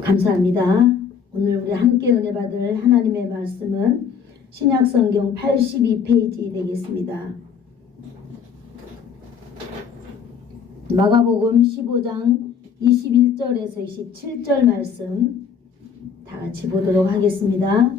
감사합니다. 오늘 우리 함께 은혜 받을 하나님의 말씀은 신약성경 82페이지 되겠습니다. 마가복음 15장 21절에서 27절 말씀 다 같이 보도록 하겠습니다.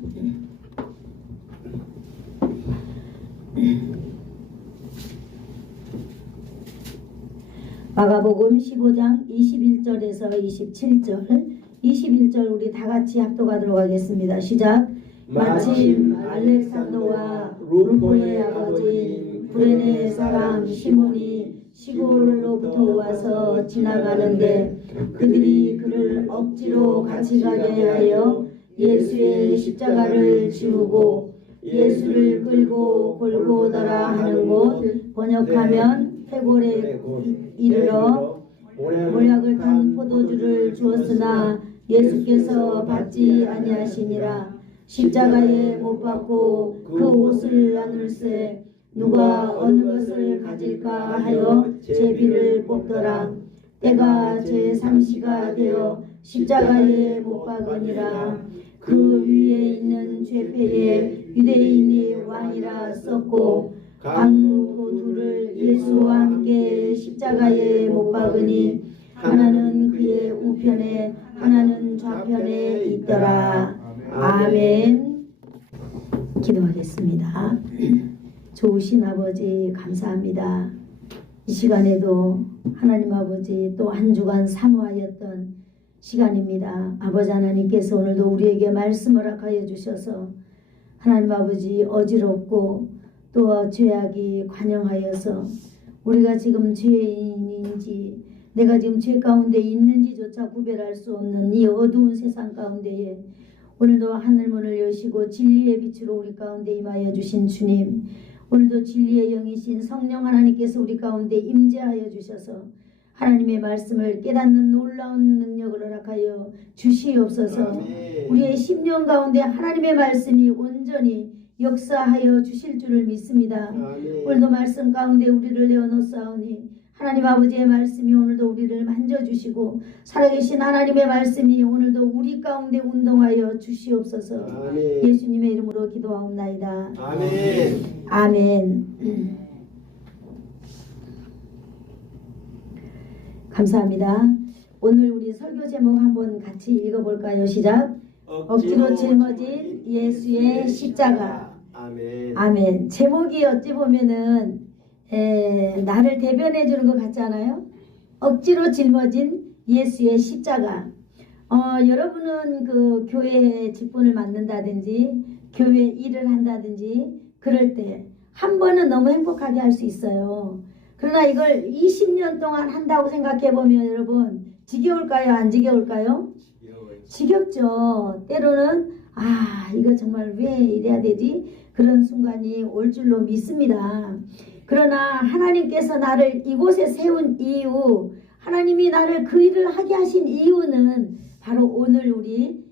마가복음 15장 21절에서 27절 21절 우리 다 같이 합독하도록 하겠습니다. 시작. 마침 알렉산더와 루포의 아버지인 구레네 사람 시몬이 시골로부터 와서 지나가는데 그들이 그를 억지로 같이 가게 하여 예수의 십자가를 지우고 예수를 끌고 골고다라 하는 곳 번역하면 회골에 이르러 모략을 탄 포도주를 주었으나 예수께서 받지 아니하시니라. 십자가에 못 박고 그 옷을 나눌세 누가 어느 것을 가질까 하여 제비를 뽑더라. 때가 제3시가 되어 십자가에 못 박으니라. 그 위에 있는 죄패에 유대인이 왕이라 썼고 강도 둘을 예수와 함께 십자가에 못 박으니 하나는 그의 우편에 하나는 좌편에 있더라. 아멘. 기도하겠습니다. 좋으신 아버지 감사합니다. 이 시간에도 하나님 아버지 또 한 주간 사모하였던 시간입니다. 아버지 하나님께서 오늘도 우리에게 말씀을 허락하여 주셔서 하나님 아버지 어지럽고 또 죄악이 관영하여서 우리가 지금 죄인인지 내가 지금 죄 가운데 있는지조차 구별할 수 없는 이 어두운 세상 가운데에 오늘도 하늘문을 여시고 진리의 빛으로 우리 가운데 임하여 주신 주님, 오늘도 진리의 영이신 성령 하나님께서 우리 가운데 임재하여 주셔서 하나님의 말씀을 깨닫는 놀라운 능력을 허락하여 주시옵소서. 아멘. 우리의 심령 가운데 하나님의 말씀이 온전히 역사하여 주실 줄을 믿습니다. 아멘. 오늘도 말씀 가운데 우리를 내어놓사오니 하나님 아버지의 말씀이 오늘도 우리를 만져주시고 살아계신 하나님의 말씀이 오늘도 우리 가운데 운동하여 주시옵소서. 아멘. 예수님의 이름으로 기도하옵나이다. 아멘. 아멘. 감사합니다. 오늘 우리 설교 제목 한번 같이 읽어볼까요? 시작. 억지로 짊어진 예수의 십자가. 아멘. 아멘. 제목이 어찌 보면은 나를 대변해 주는 것 같지 않아요? 억지로 짊어진 예수의 십자가. 여러분은 그 교회에 직분을 맡는다든지 교회 일을 한다든지 그럴 때 한 번은 너무 행복하게 할 수 있어요. 그러나 이걸 20년 동안 한다고 생각해 보면 여러분 지겨울까요? 안 지겨울까요? 지겹죠. 때로는 이거 정말 왜 이래야 되지? 그런 순간이 올 줄로 믿습니다. 그러나 하나님께서 나를 이곳에 세운 이유, 하나님이 나를 그 일을 하게 하신 이유는 바로 오늘 우리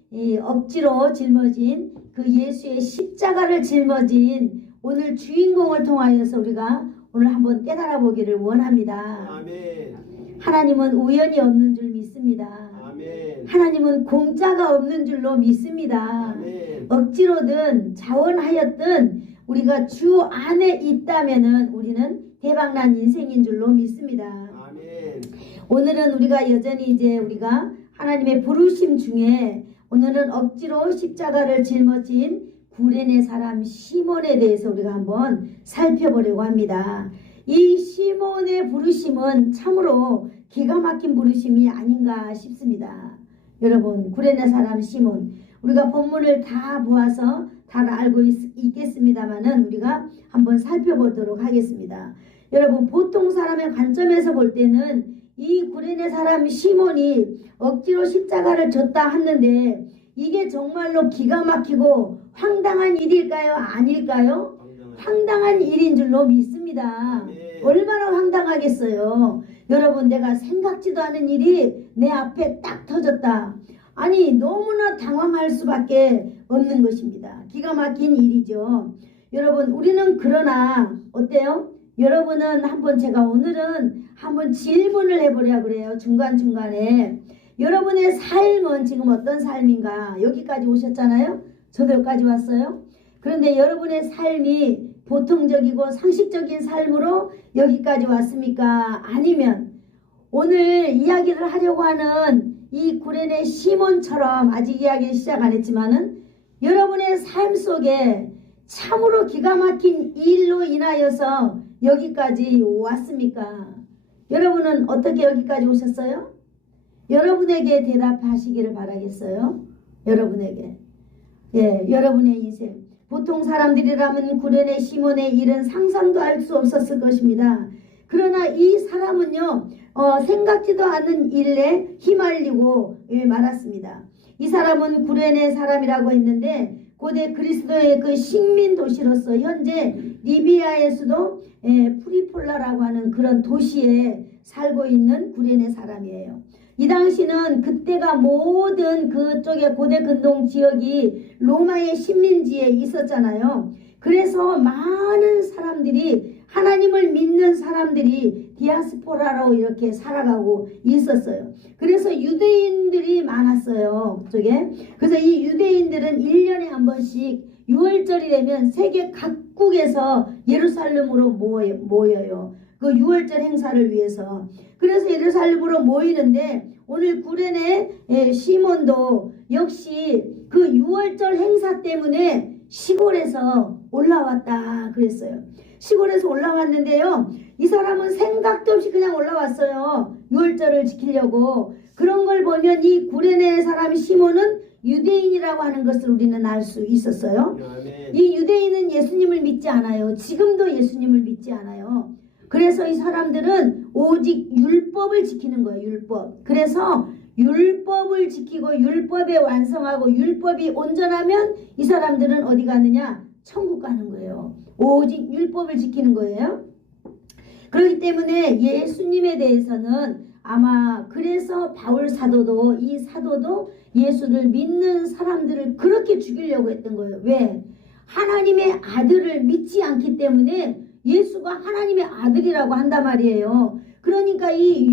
억지로 짊어진 그 예수의 십자가를 짊어진 오늘 주인공을 통하여서 우리가 오늘 한번 깨달아 보기를 원합니다. 아멘. 하나님은 우연이 없는 줄 믿습니다. 아멘. 하나님은 공짜가 없는 줄로 믿습니다. 아멘. 억지로든 자원하였든 우리가 주 안에 있다면은 우리는 대박난 인생인 줄로 믿습니다. 아멘. 오늘은 우리가 여전히 이제 우리가 하나님의 부르심 중에 오늘은 억지로 십자가를 짊어진 구레네 사람 시몬에 대해서 우리가 한번 살펴보려고 합니다. 이 시몬의 부르심은 참으로 기가 막힌 부르심이 아닌가 싶습니다. 여러분, 구레네 사람 시몬, 우리가 본문을 다 보아서 다 알고 있겠습니다만은 우리가 한번 살펴보도록 하겠습니다. 여러분, 보통 사람의 관점에서 볼 때는 이 구레네 사람 시몬이 억지로 십자가를 졌다 하는데 이게 정말로 기가 막히고 황당한 일일까요? 아닐까요? 황당한 일인 줄로 믿습니다. 얼마나 황당하겠어요. 여러분, 내가 생각지도 않은 일이 내 앞에 딱 터졌다. 아니, 너무나 당황할 수밖에 없는 것입니다. 기가 막힌 일이죠. 여러분, 우리는 그러나 어때요? 여러분은 한번 제가 오늘은 한번 질문을 해보려고 그래요. 중간중간에. 여러분의 삶은 지금 어떤 삶인가? 여기까지 오셨잖아요. 저도 여기까지 왔어요. 그런데 여러분의 삶이 보통적이고 상식적인 삶으로 여기까지 왔습니까? 아니면 오늘 이야기를 하려고 하는 이 구레네 시몬처럼, 아직 이야기 시작 안 했지만은 여러분의 삶 속에 참으로 기가 막힌 일로 인하여서 여기까지 왔습니까? 여러분은 어떻게 여기까지 오셨어요? 여러분에게 대답하시기를 바라겠어요. 여러분에게. 예, 여러분의 인생. 보통 사람들이라면 구레네 시몬의 일은 상상도 할 수 없었을 것입니다. 그러나 이 사람은요, 생각지도 않은 일에 휘말리고 말았습니다. 이 사람은 구레네 사람이라고 했는데 고대 그리스도의 그 식민 도시로서 현재 리비아에서도 프리폴라라고 하는 그런 도시에 살고 있는 구레네 사람이에요. 이 당시는 그때가 모든 그쪽의 고대 근동 지역이 로마의 식민지에 있었잖아요. 그래서 많은 사람들이, 하나님을 믿는 사람들이 디아스포라로 이렇게 살아가고 있었어요. 그래서 유대인들이 많았어요. 그쪽에. 그래서 이 유대인들은 1년에 한 번씩 6월절이 되면 세계 각국에서 예루살렘으로 모여요. 그 6월절 행사를 위해서. 그래서 예루살렘으로 모이는데 오늘 구레네 시몬도 역시 그 6월절 행사 때문에 시골에서 올라왔다 그랬어요. 시골에서 올라왔는데요. 이 사람은 생각도 없이 그냥 올라왔어요. 6월절을 지키려고. 그런 걸 보면 이 구레네 사람 시몬은 유대인이라고 하는 것을 우리는 알 수 있었어요. 이 유대인은 예수님을 믿지 않아요. 지금도 예수님을 믿지 않아요. 그래서 이 사람들은 오직 율법을 지키는 거예요. 율법. 그래서 율법을 지키고 율법에 완성하고 율법이 온전하면 이 사람들은 어디 가느냐? 천국 가는 거예요. 오직 율법을 지키는 거예요. 그렇기 때문에 예수님에 대해서는 아마 그래서 바울 사도도, 이 사도도 예수를 믿는 사람들을 그렇게 죽이려고 했던 거예요. 왜? 하나님의 아들을 믿지 않기 때문에 예수가 하나님의 아들이라고 한단 말이에요. 그러니까 이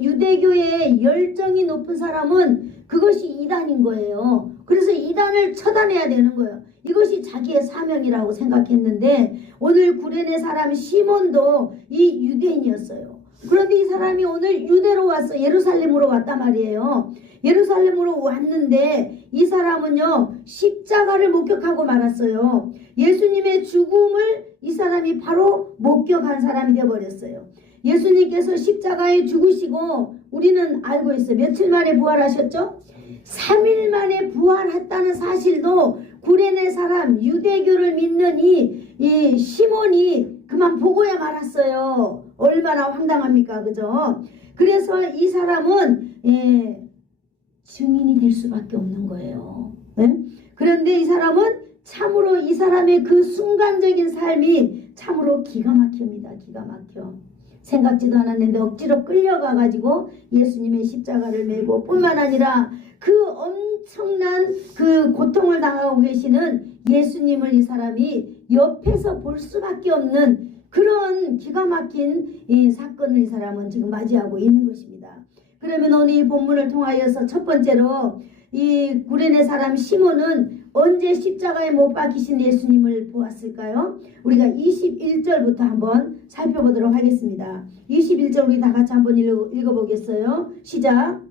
유대교의 열정이 높은 사람은 그것이 이단인 거예요. 그래서 이단을 처단해야 되는 거예요. 이것이 자기의 사명이라고 생각했는데 오늘 구레네 사람 시몬도 이 유대인이었어요. 그런데 이 사람이 오늘 유대로 왔어. 예루살렘으로 왔단 말이에요. 예루살렘으로 왔는데 이 사람은요, 십자가를 목격하고 말았어요. 예수님의 죽음을 이 사람이 바로 목격한 사람이 되어버렸어요. 예수님께서 십자가에 죽으시고 우리는 알고 있어요. 며칠 만에 부활하셨죠? 3일 만에 부활했다는 사실도 구레네 사람, 유대교를 믿는 이 시몬이 그만 보고야 말았어요. 얼마나 황당합니까? 그죠? 그래서 이 사람은 증인이 될 수밖에 없는 거예요. 네? 그런데 이 사람은 참으로 이 사람의 그 순간적인 삶이 참으로 기가 막힙니다. 기가 막혀. 생각지도 않았는데 억지로 끌려가가지고 예수님의 십자가를 메고 뿐만 아니라 그 엄청난 그 고통을 당하고 계시는 예수님을 이 사람이 옆에서 볼 수밖에 없는 그런 기가 막힌 이 사건을 이 사람은 지금 맞이하고 있는 것입니다. 그러면 오늘 이 본문을 통하여서 첫 번째로 이 구레네 사람 시몬은 언제 십자가에 못 박히신 예수님을 보았을까요? 우리가 21절부터 한번 살펴보도록 하겠습니다. 21절 우리 다 같이 한번 읽어보겠어요. 시작.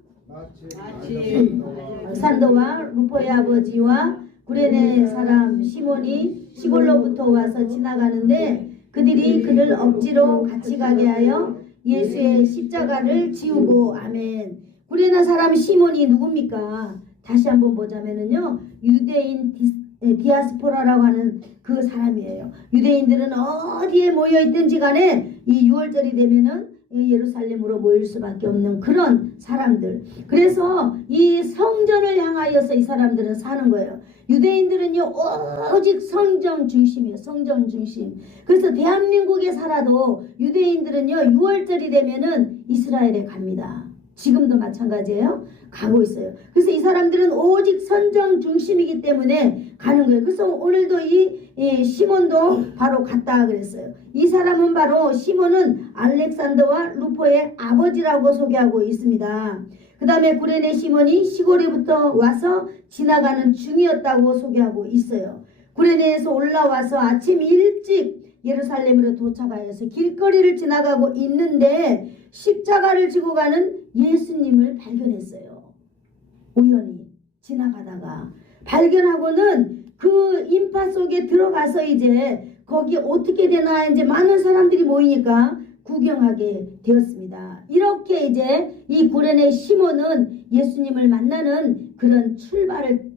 산도와 루포의 아버지와 구레네 사람 시몬이 시골로부터 와서 지나가는데 그들이 그를 억지로 같이 가게 하여 예수의 십자가를 지우고. 아멘. 구레네 사람 시몬이 누굽니까? 다시 한번 보자면은요, 유대인 디아스포라라고 하는 그 사람이에요. 유대인들은 어디에 모여 있든지 간에 이 6월절이 되면은 예루살렘으로 모일 수밖에 없는 그런 사람들. 그래서 이 성전을 향하여서 이 사람들은 사는 거예요. 유대인들은요, 오직 성전 중심이에요. 성전 중심. 그래서 대한민국에 살아도 유대인들은요, 6월절이 되면은 이스라엘에 갑니다. 지금도 마찬가지예요. 가고 있어요. 그래서 이 사람들은 오직 선정 중심이기 때문에 가는 거예요. 그래서 오늘도 이 시몬도 바로 갔다 그랬어요. 이 사람은 바로 시몬은 알렉산더와 루포의 아버지라고 소개하고 있습니다. 그 다음에 구레네 시몬이 시골에부터 와서 지나가는 중이었다고 소개하고 있어요. 구레네에서 올라와서 아침 일찍 예루살렘으로 도착하여서 길거리를 지나가고 있는데 십자가를 지고 가는 예수님을 발견했어요. 우연히 지나가다가 발견하고는 그 인파 속에 들어가서 이제 거기 어떻게 되나 이제 많은 사람들이 모이니까 구경하게 되었습니다. 이렇게 이제 이 구레네 시몬은 예수님을 만나는 그런 출발을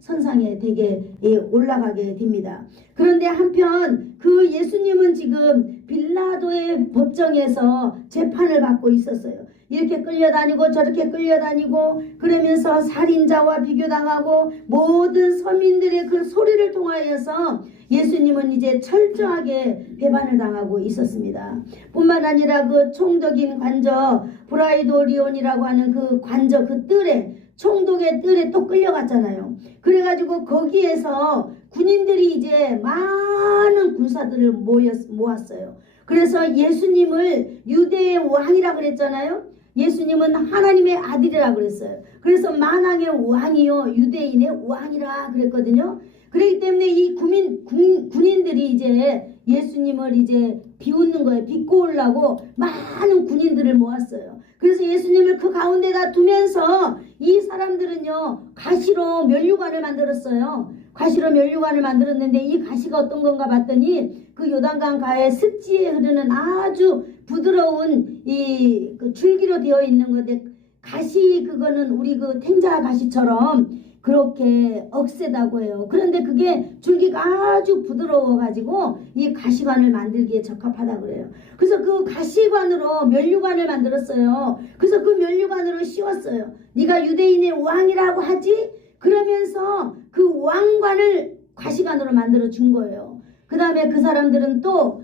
선상에 되게 올라가게 됩니다. 그런데 한편 그 예수님은 지금 빌라도의 법정에서 재판을 받고 있었어요. 이렇게 끌려다니고 저렇게 끌려다니고 그러면서 살인자와 비교당하고 모든 서민들의 그 소리를 통하여서 예수님은 이제 철저하게 배반을 당하고 있었습니다. 뿐만 아니라 그 총적인 관저 브라이도리온이라고 하는 그 관저 그 뜰에 총독의 뜰에 또 끌려갔잖아요. 그래가지고 거기에서 군인들이 이제 많은 군사들을 모았어요. 그래서 예수님을 유대의 왕이라 그랬잖아요. 예수님은 하나님의 아들이라 그랬어요. 그래서 만왕의 왕이요 유대인의 왕이라 그랬거든요. 그렇기 때문에 이 군인들이 이제 예수님을 이제 비웃는 거예요. 비꼬으려고 많은 군인들을 모았어요. 그래서 예수님을 그 가운데다 두면서 이 사람들은요 가시로 면류관을 만들었어요. 가시로 면류관을 만들었는데 이 가시가 어떤 건가 봤더니 그 요단강 가에 습지에 흐르는 아주 부드러운 그 줄기로 되어 있는 건데 가시 그거는 우리 그 탱자 가시처럼 그렇게 억세다고 해요. 그런데 그게 줄기가 아주 부드러워 가지고 이 가시관을 만들기에 적합하다 그래요. 그래서 그 가시관으로 면류관을 만들었어요. 그래서 그 면류관으로 씌웠어요. 네가 유대인의 왕이라고 하지? 그러면서 그 왕관을 가시관으로 만들어 준 거예요. 그 다음에 그 사람들은 또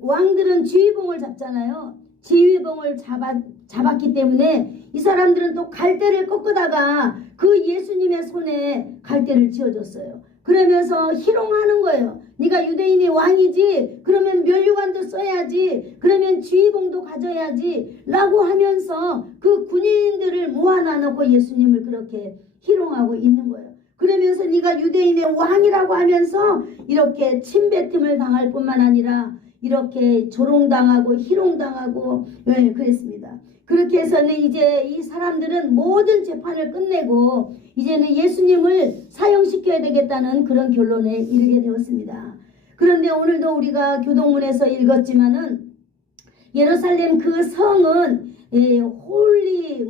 왕들은 지휘봉을 잡잖아요. 지휘봉을 잡았기 때문에 이 사람들은 또 갈대를 꺾다가 그 예수님의 손에 갈대를 쥐어줬어요. 그러면서 희롱하는 거예요. 네가 유대인의 왕이지? 그러면 면류관도 써야지. 그러면 지휘봉도 가져야지. 라고 하면서 그 군인들을 모아놔놓고 예수님을 그렇게 희롱하고 있는 거예요. 그러면서 네가 유대인의 왕이라고 하면서 이렇게 침뱉음을 당할 뿐만 아니라 이렇게 조롱당하고 희롱당하고 그랬습니다. 그렇게 해서는 이제 이 사람들은 모든 재판을 끝내고 이제는 예수님을 사형시켜야 되겠다는 그런 결론에 이르게 되었습니다. 그런데 오늘도 우리가 교동문에서 읽었지만은 예루살렘 그 성은 홀리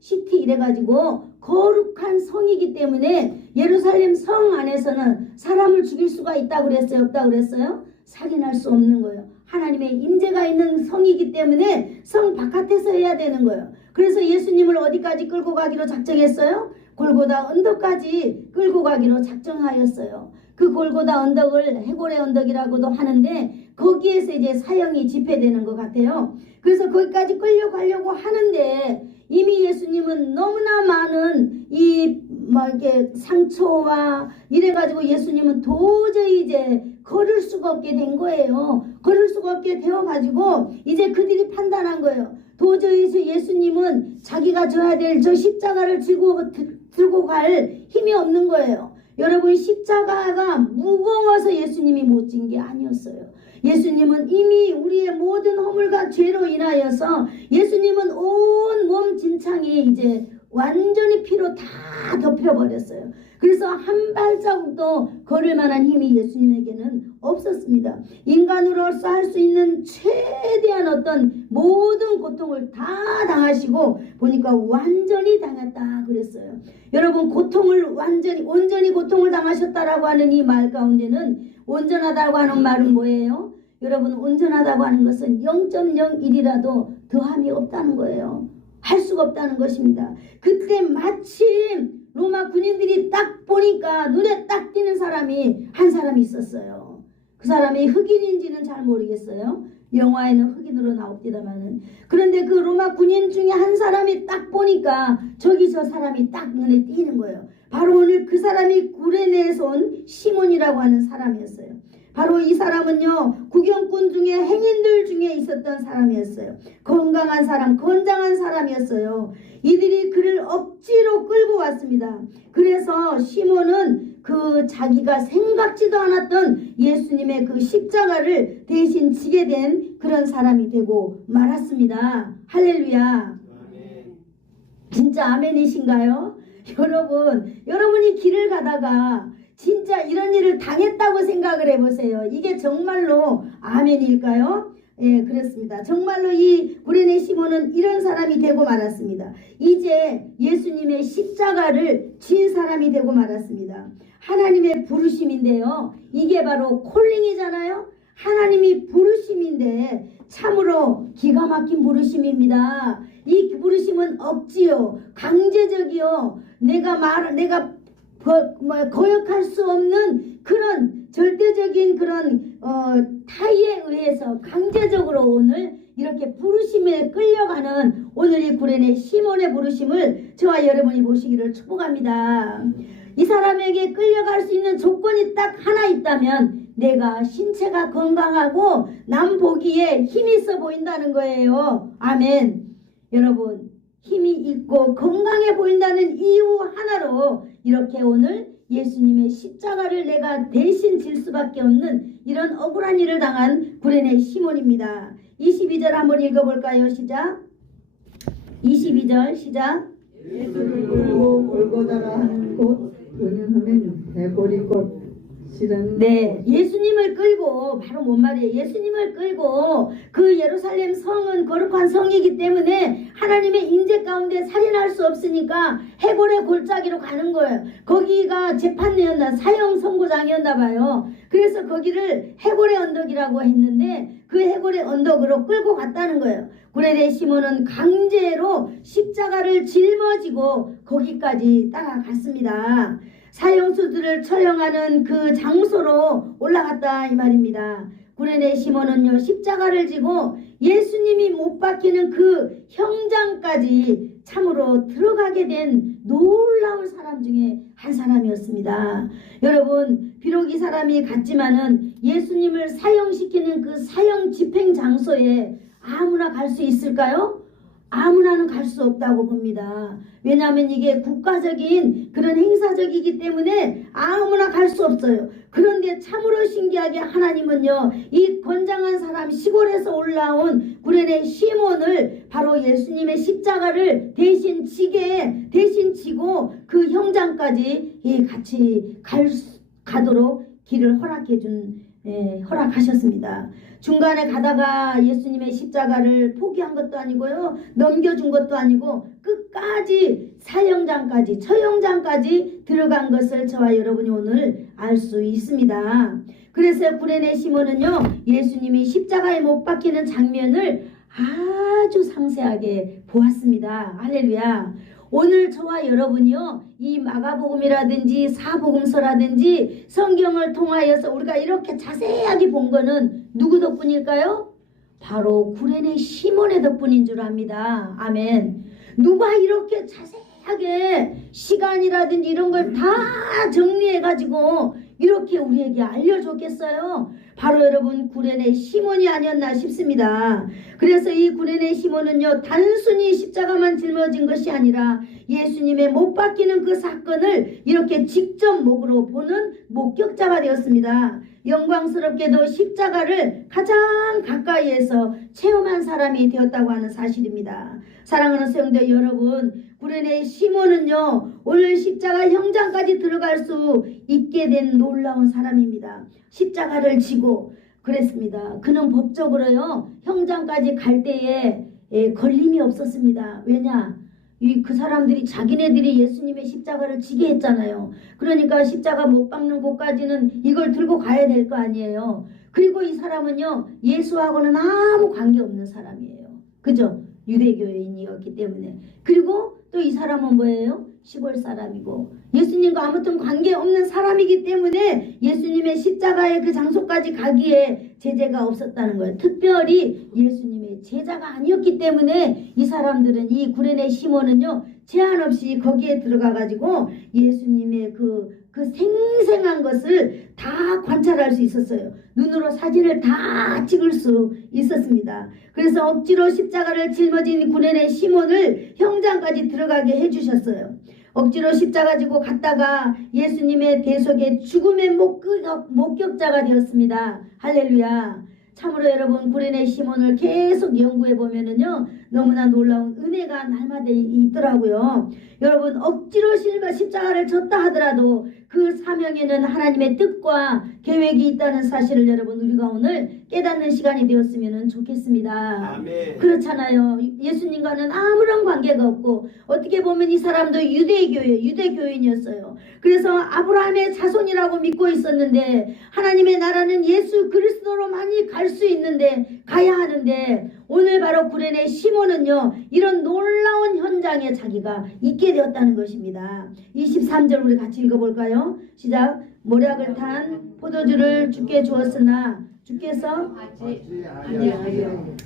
시티 이래가지고 거룩한 성이기 때문에 예루살렘 성 안에서는 사람을 죽일 수가 있다고 그랬어요? 없다고 그랬어요? 살인할 수 없는 거예요. 하나님의 임재가 있는 성이기 때문에 성 바깥에서 해야 되는 거예요. 그래서 예수님을 어디까지 끌고 가기로 작정했어요? 골고다 언덕까지 끌고 가기로 작정하였어요. 그 골고다 언덕을 해골의 언덕이라고도 하는데 거기에서 이제 사형이 집행되는 것 같아요. 그래서 거기까지 끌려가려고 하는데 이미 예수님은 너무나 많은 이렇게 상처와 이래가지고 예수님은 도저히 이제 걸을 수가 없게 된 거예요. 걸을 수가 없게 되어가지고 이제 그들이 판단한 거예요. 도저히 예수님은 자기가 져야 될 저 십자가를 들고 갈 힘이 없는 거예요. 여러분 십자가가 무거워서 예수님이 못 진 게 아니었어요. 예수님은 이미 우리의 모든 허물과 죄로 인하여서 예수님은 온 몸 진창이 이제 완전히 피로 다 덮여버렸어요. 그래서 한 발자국도 걸을 만한 힘이 예수님에게는 없었습니다. 인간으로서 할 수 있는 최대한 어떤 모든 고통을 다 당하시고 보니까 완전히 당했다 그랬어요. 여러분 고통을 온전히 고통을 당하셨다라고 하는 이 말 가운데는 온전하다고 하는 말은 뭐예요? 여러분 온전하다고 하는 것은 0.01이라도 더함이 없다는 거예요. 할 수가 없다는 것입니다. 그때 마침 로마 군인들이 딱 보니까 눈에 딱 띄는 사람이 한 사람이 있었어요. 그 사람이 흑인인지는 잘 모르겠어요. 영화에는 흑인으로 나옵니다만은. 그런데 그 로마 군인 중에 한 사람이 딱 보니까 저기 저 사람이 딱 눈에 띄는 거예요. 바로 오늘 그 사람이 구레네에서 온 시몬이라고 하는 사람이었어요. 바로 이 사람은요, 구경꾼 중에 행인들 중에 있었던 사람이었어요. 건강한 사람, 건장한 사람이었어요. 이들이 그를 억지로 끌고 왔습니다. 그래서 시몬은 그 자기가 생각지도 않았던 예수님의 그 십자가를 대신 지게 된 그런 사람이 되고 말았습니다. 할렐루야. 아멘. 진짜 아멘이신가요? 여러분이 길을 가다가 진짜 이런 일을 당했다고 생각을 해보세요. 이게 정말로 아멘일까요? 예, 그렇습니다. 정말로 이 구레네 시몬은 이런 사람이 되고 말았습니다. 이제 예수님의 십자가를 진 사람이 되고 말았습니다. 하나님의 부르심인데요. 이게 바로 콜링이잖아요. 하나님이 부르심인데 참으로 기가 막힌 부르심입니다. 이 부르심은 억지요, 강제적이요, 내가 거역할 수 없는 그런 절대적인 그런 타의에 의해서 강제적으로 오늘 이렇게 부르심에 끌려가는 오늘 이 구레네 시몬의 부르심을 저와 여러분이 보시기를 축복합니다. 이 사람에게 끌려갈 수 있는 조건이 딱 하나 있다면 내가 신체가 건강하고 남 보기에 힘이 있어 보인다는 거예요. 아멘. 여러분, 힘이 있고 건강해 보인다는 이유 하나로 이렇게 오늘 예수님의 십자가를 내가 대신 질 수밖에 없는 이런 억울한 일을 당한 구레네 시몬입니다. 22절 한번 읽어볼까요? 시작. 22절 시작. 예수를 끌고 골고다라 하는 곳 은행하면 대보리꽃 실은 네, 예수님을 끌고 바로 뭔 말이에요? 예수님을 끌고 그 예루살렘 성은 거룩한 성이기 때문에 하나님의 인재 가운데 살인할 수 없으니까 해골의 골짜기로 가는 거예요. 거기가 재판내였나 사형 선고장이었나 봐요. 그래서 거기를 해골의 언덕이라고 했는데 그 해골의 언덕으로 끌고 갔다는 거예요. 구레네 시몬은 강제로 십자가를 짊어지고 거기까지 따라갔습니다. 사형수들을 처형하는 그 장소로 올라갔다 이 말입니다. 구레네 시몬은요, 십자가를 지고 예수님이 못 박히는 그 형장까지 참으로 들어가게 된 놀라운 사람 중에 한 사람이었습니다. 여러분, 비록 이 사람이 갔지만은 예수님을 사형시키는 그 사형 집행 장소에 아무나 갈 수 있을까요? 아무나는 갈 수 없다고 봅니다. 왜냐하면 이게 국가적인 그런 행사적이기 때문에 아무나 갈 수 없어요. 그런데 참으로 신기하게 하나님은요, 이 건장한 사람, 시골에서 올라온 구레네 시몬을 바로 예수님의 십자가를 대신 지고 그 형장까지 같이 가도록 길을 허락하셨습니다. 중간에 가다가 예수님의 십자가를 포기한 것도 아니고요, 넘겨준 것도 아니고 끝까지 사형장까지, 처형장까지 들어간 것을 저와 여러분이 오늘 알 수 있습니다. 그래서 구레네 시몬은요, 예수님이 십자가에 못 박히는 장면을 아주 상세하게 보았습니다. 할렐루야. 오늘 저와 여러분이요, 이 마가복음이라든지 사복음서라든지 성경을 통하여서 우리가 이렇게 자세하게 본 거는 누구 덕분일까요? 바로 구레네 시몬의 덕분인 줄 압니다. 아멘. 누가 이렇게 자세하게 시간이라든지 이런 걸 다 정리해가지고 이렇게 우리에게 알려줬겠어요? 바로 여러분, 구레네 시몬이 아니었나 싶습니다. 그래서 이 구레네 시몬은요, 단순히 십자가만 짊어진 것이 아니라 예수님의 못 박히는 그 사건을 이렇게 직접 목으로 보는 목격자가 되었습니다. 영광스럽게도 십자가를 가장 가까이에서 체험한 사람이 되었다고 하는 사실입니다. 사랑하는 성도 여러분, 구레네 시몬은요, 오늘 십자가 형장까지 들어갈 수 있게 된 놀라운 사람입니다. 십자가를 지고 그랬습니다. 그는 법적으로요, 형장까지 갈 때에 걸림이 없었습니다. 왜냐? 그 사람들이 자기네들이 예수님의 십자가를 지게 했잖아요. 그러니까 십자가 못 박는 곳까지는 이걸 들고 가야 될 거 아니에요. 그리고 이 사람은요, 예수하고는 아무 관계없는 사람이에요. 그죠? 유대교인이었기 때문에. 그리고 또 이 사람은 뭐예요? 시골 사람이고 예수님과 아무튼 관계없는 사람이기 때문에 예수님의 십자가의 그 장소까지 가기에 제재가 없었다는 거예요. 특별히 예수님의 제자가 아니었기 때문에 이 사람들은, 이 구레네 시몬은요, 제한 없이 거기에 들어가 가지고 예수님의 그 생생한 것을 다 관찰할 수 있었어요. 눈으로 사진을 다 찍을 수 있었습니다. 그래서 억지로 십자가를 짊어진 구레네 시몬을 형장까지 들어가게 해주셨어요. 억지로 십자가 지고 갔다가 예수님의 대속에 죽음의 목격자가 되었습니다. 할렐루야. 참으로 여러분, 구레네 시몬을 계속 연구해 보면은요, 너무나 놀라운 은혜가 날마다 있더라고요. 여러분, 억지로 십자가를 졌다 하더라도 그 사명에는 하나님의 뜻과 계획이 있다는 사실을 여러분, 우리가 오늘 깨닫는 시간이 되었으면 좋겠습니다. 아멘. 그렇잖아요. 예수님과는 아무런 관계가 없고, 어떻게 보면 이 사람도 유대교인이었어요. 그래서 아브라함의 자손이라고 믿고 있었는데, 하나님의 나라는 예수 그리스도로만이 갈 수 있는데, 가야 하는데, 오늘 바로 구레네 시몬은요, 이런 놀라운 현장에 자기가 있게 되었다는 것입니다. 23절 우리 같이 읽어볼까요? 시작. 모략을 탄 포도주를 주께 주었으나 주께서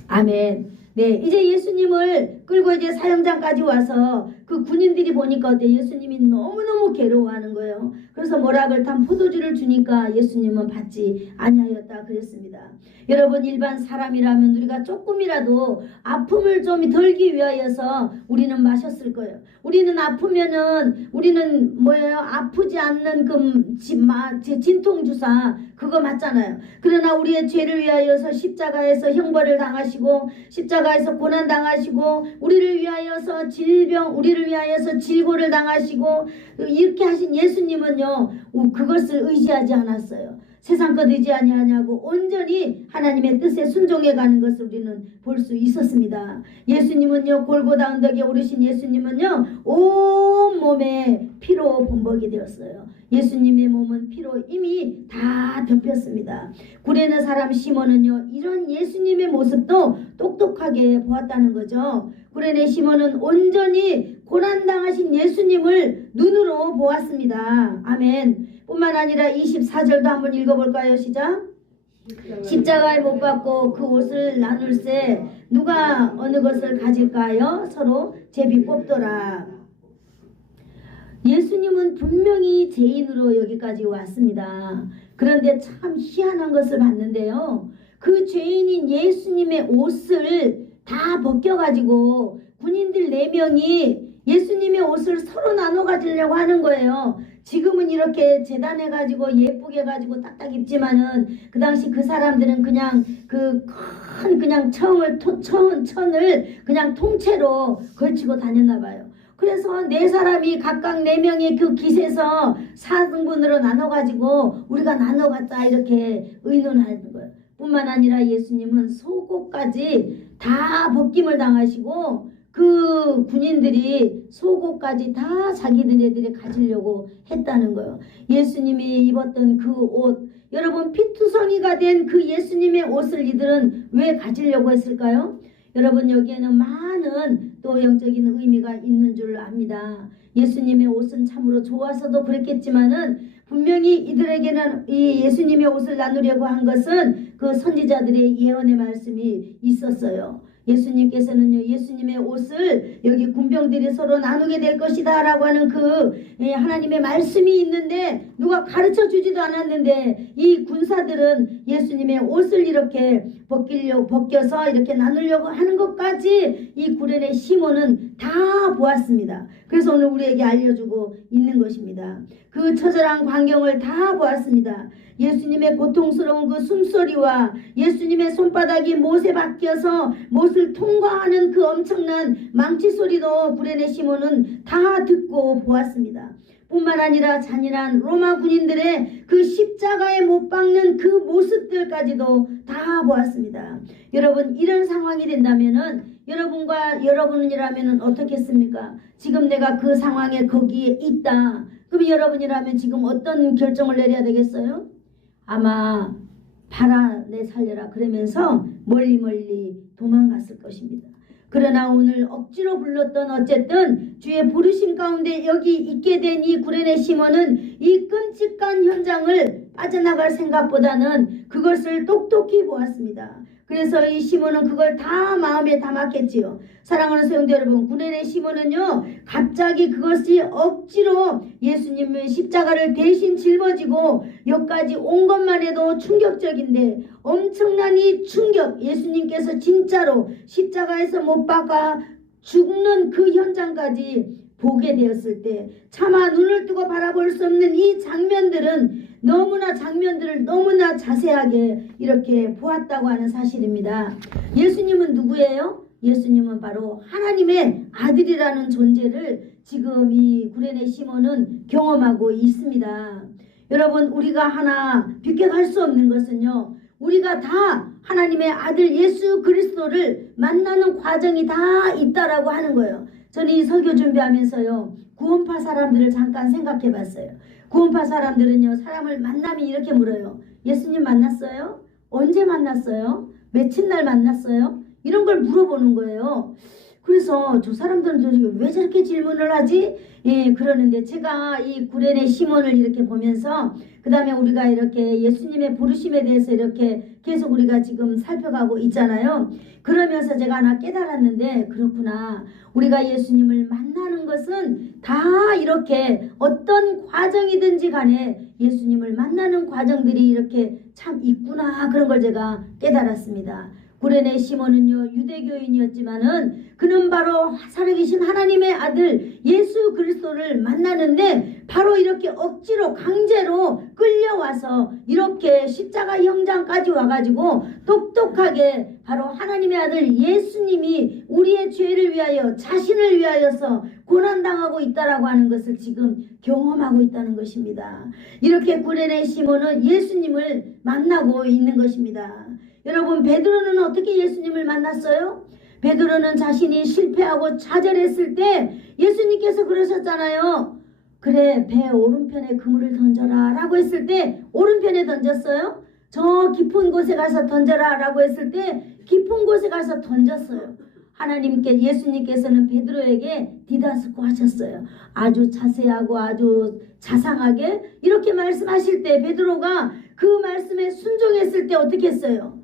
아멘. 네, 이제 예수님을 끌고 이제 사형장까지 와서 그 군인들이 보니까 어때? 예수님이 너무너무 괴로워하는 거예요. 그래서 모락을 탄 포도주를 주니까 예수님은 받지 아니하였다 그랬습니다. 여러분, 일반 사람이라면 우리가 조금이라도 아픔을 좀 덜기 위하여서 우리는 마셨을 거예요. 우리는 아프면은 우리는 뭐예요? 아프지 않는 그 진통주사 그거 맞잖아요. 그러나 우리의 죄를 위하여서 십자가에서 형벌을 당하시고 십자가에서 고난 당하시고 우리를 위하여서 우리를 위하여서 질고를 당하시고 이렇게 하신 예수님은요, 그것을 의지하지 않았어요. 세상 것 의지 아니하냐고 온전히 하나님의 뜻에 순종해 가는 것을 우리는 볼 수 있었습니다. 예수님은요, 골고다 언덕에 오르신 예수님은요, 온 몸에 피로 범벅이 되었어요. 예수님의 몸은 피로 이미 다 덮였습니다. 구레네 사람 시몬은요, 이런 예수님의 모습도 똑똑하게 보았다는 거죠. 구레네 시몬은 온전히 고난당하신 예수님을 눈으로 보았습니다. 아멘. 뿐만 아니라 24절도 한번 읽어볼까요? 시작. 십자가에 못 박고 그 옷을 나눌세 누가 어느 것을 가질까요? 서로 제비 뽑더라. 예수님은 분명히 죄인으로 여기까지 왔습니다. 그런데 참 희한한 것을 봤는데요, 그 죄인인 예수님의 옷을 다 벗겨가지고 군인들 4명이 예수님의 옷을 서로 나눠 가지려고 하는 거예요. 지금은 이렇게 재단해가지고 예쁘게 가지고 딱딱 입지만은 그 당시 그 사람들은 그냥 그 큰 그냥 천을 그냥 통째로 걸치고 다녔나 봐요. 그래서 4사람이 각각 4명의 그 깃에서 4등분으로 나눠가지고 우리가 나눠갖자 이렇게 의논하는 거예요. 뿐만 아니라 예수님은 속옷까지 다 벗김을 당하시고 그 군인들이 속옷까지 다 자기들이 가지려고 했다는 거예요. 예수님이 입었던 그 옷, 여러분 피투성이가 된 그 예수님의 옷을 이들은 왜 가지려고 했을까요? 여러분, 여기에는 많은 또 영적인 의미가 있는 줄 압니다. 예수님의 옷은 참으로 좋아서도 그랬겠지만은 분명히 이들에게는 이 예수님의 옷을 나누려고 한 것은 그 선지자들의 예언의 말씀이 있었어요. 예수님께서는요, 예수님의 옷을 여기 군병들이 서로 나누게 될 것이다 라고 하는 그 하나님의 말씀이 있는데 누가 가르쳐 주지도 않았는데 이 군사들은 예수님의 옷을 이렇게 벗겨서 이렇게 나누려고 하는 것까지 이 구레네 시몬은 다 보았습니다. 그래서 오늘 우리에게 알려주고 있는 것입니다. 그 처절한 광경을 다 보았습니다. 예수님의 고통스러운 그 숨소리와 예수님의 손바닥이 못에 박혀서 못을 통과하는 그 엄청난 망치 소리도 구레네 시몬은 다 듣고 보았습니다. 뿐만 아니라 잔인한 로마 군인들의 그 십자가에 못 박는 그 모습들까지도 다 보았습니다. 여러분, 이런 상황이 된다면은 여러분이라면 어떻겠습니까? 지금 내가 그 상황에 거기에 있다. 그럼 여러분이라면 지금 어떤 결정을 내려야 되겠어요? 아마 봐라 내 살려라 그러면서 멀리 도망갔을 것입니다. 그러나 오늘 억지로 불렀던 어쨌든 주의 부르심 가운데 여기 있게 된 이 구레네 시몬은 이 끔찍한 현장을 빠져나갈 생각보다는 그것을 똑똑히 보았습니다. 그래서 이 시몬은 그걸 다 마음에 담았겠지요. 사랑하는 성도 여러분, 구레네 시몬은요 갑자기 그것이 억지로 예수님의 십자가를 대신 짊어지고 여기까지 온 것만 해도 충격적인데 엄청난 이 충격, 예수님께서 진짜로 십자가에서 못 박아 죽는 그 현장까지 보게 되었을 때 차마 눈을 뜨고 바라볼 수 없는 이 장면들을 너무나 자세하게 이렇게 보았다고 하는 사실입니다. 예수님은 누구예요? 예수님은 바로 하나님의 아들이라는 존재를 지금 이 구레네 시몬은 경험하고 있습니다. 여러분, 우리가 하나 비껴갈 수 없는 것은요, 우리가 다 하나님의 아들 예수 그리스도를 만나는 과정이 다 있다라고 하는 거예요. 저는 이 설교 준비하면서요, 구원파 사람들을 잠깐 생각해 봤어요. 구원파 사람들은요, 사람을 만나면 이렇게 물어요. 예수님 만났어요? 언제 만났어요? 며칠 날 만났어요? 이런 걸 물어보는 거예요. 그래서 저 사람들은 도대체 왜 저렇게 질문을 하지? 예, 그러는데 제가 이 구레네 시몬을 이렇게 보면서 그 다음에 우리가 이렇게 예수님의 부르심에 대해서 이렇게 계속 우리가 지금 살펴가고 있잖아요. 그러면서 제가 하나 깨달았는데, 그렇구나. 우리가 예수님을 만나는 것은 다 이렇게 어떤 과정이든지 간에 예수님을 만나는 과정들이 이렇게 참 있구나. 그런 걸 제가 깨달았습니다. 구레네 시몬은요 유대교인이었지만은 그는 바로 살아계신 하나님의 아들 예수 그리스도를 만나는데 바로 이렇게 억지로 강제로 끌려와서 이렇게 십자가 현장까지 와가지고 똑똑하게 바로 하나님의 아들 예수님이 우리의 죄를 위하여 자신을 위하여서 고난당하고 있다라고 하는 것을 지금 경험하고 있다는 것입니다. 이렇게 구레네 시몬은 예수님을 만나고 있는 것입니다. 여러분, 베드로는 어떻게 예수님을 만났어요? 베드로는 자신이 실패하고 좌절했을 때 예수님께서 그러셨잖아요. 그래, 배 오른편에 그물을 던져라 라고 했을 때 오른편에 던졌어요. 저 깊은 곳에 가서 던져라 라고 했을 때 깊은 곳에 가서 던졌어요. 예수님께서는 베드로에게 디다스코 하셨어요. 아주 자세하고 아주 자상하게 이렇게 말씀하실 때 베드로가 그 말씀에 순종했을 때 어떻게 했어요?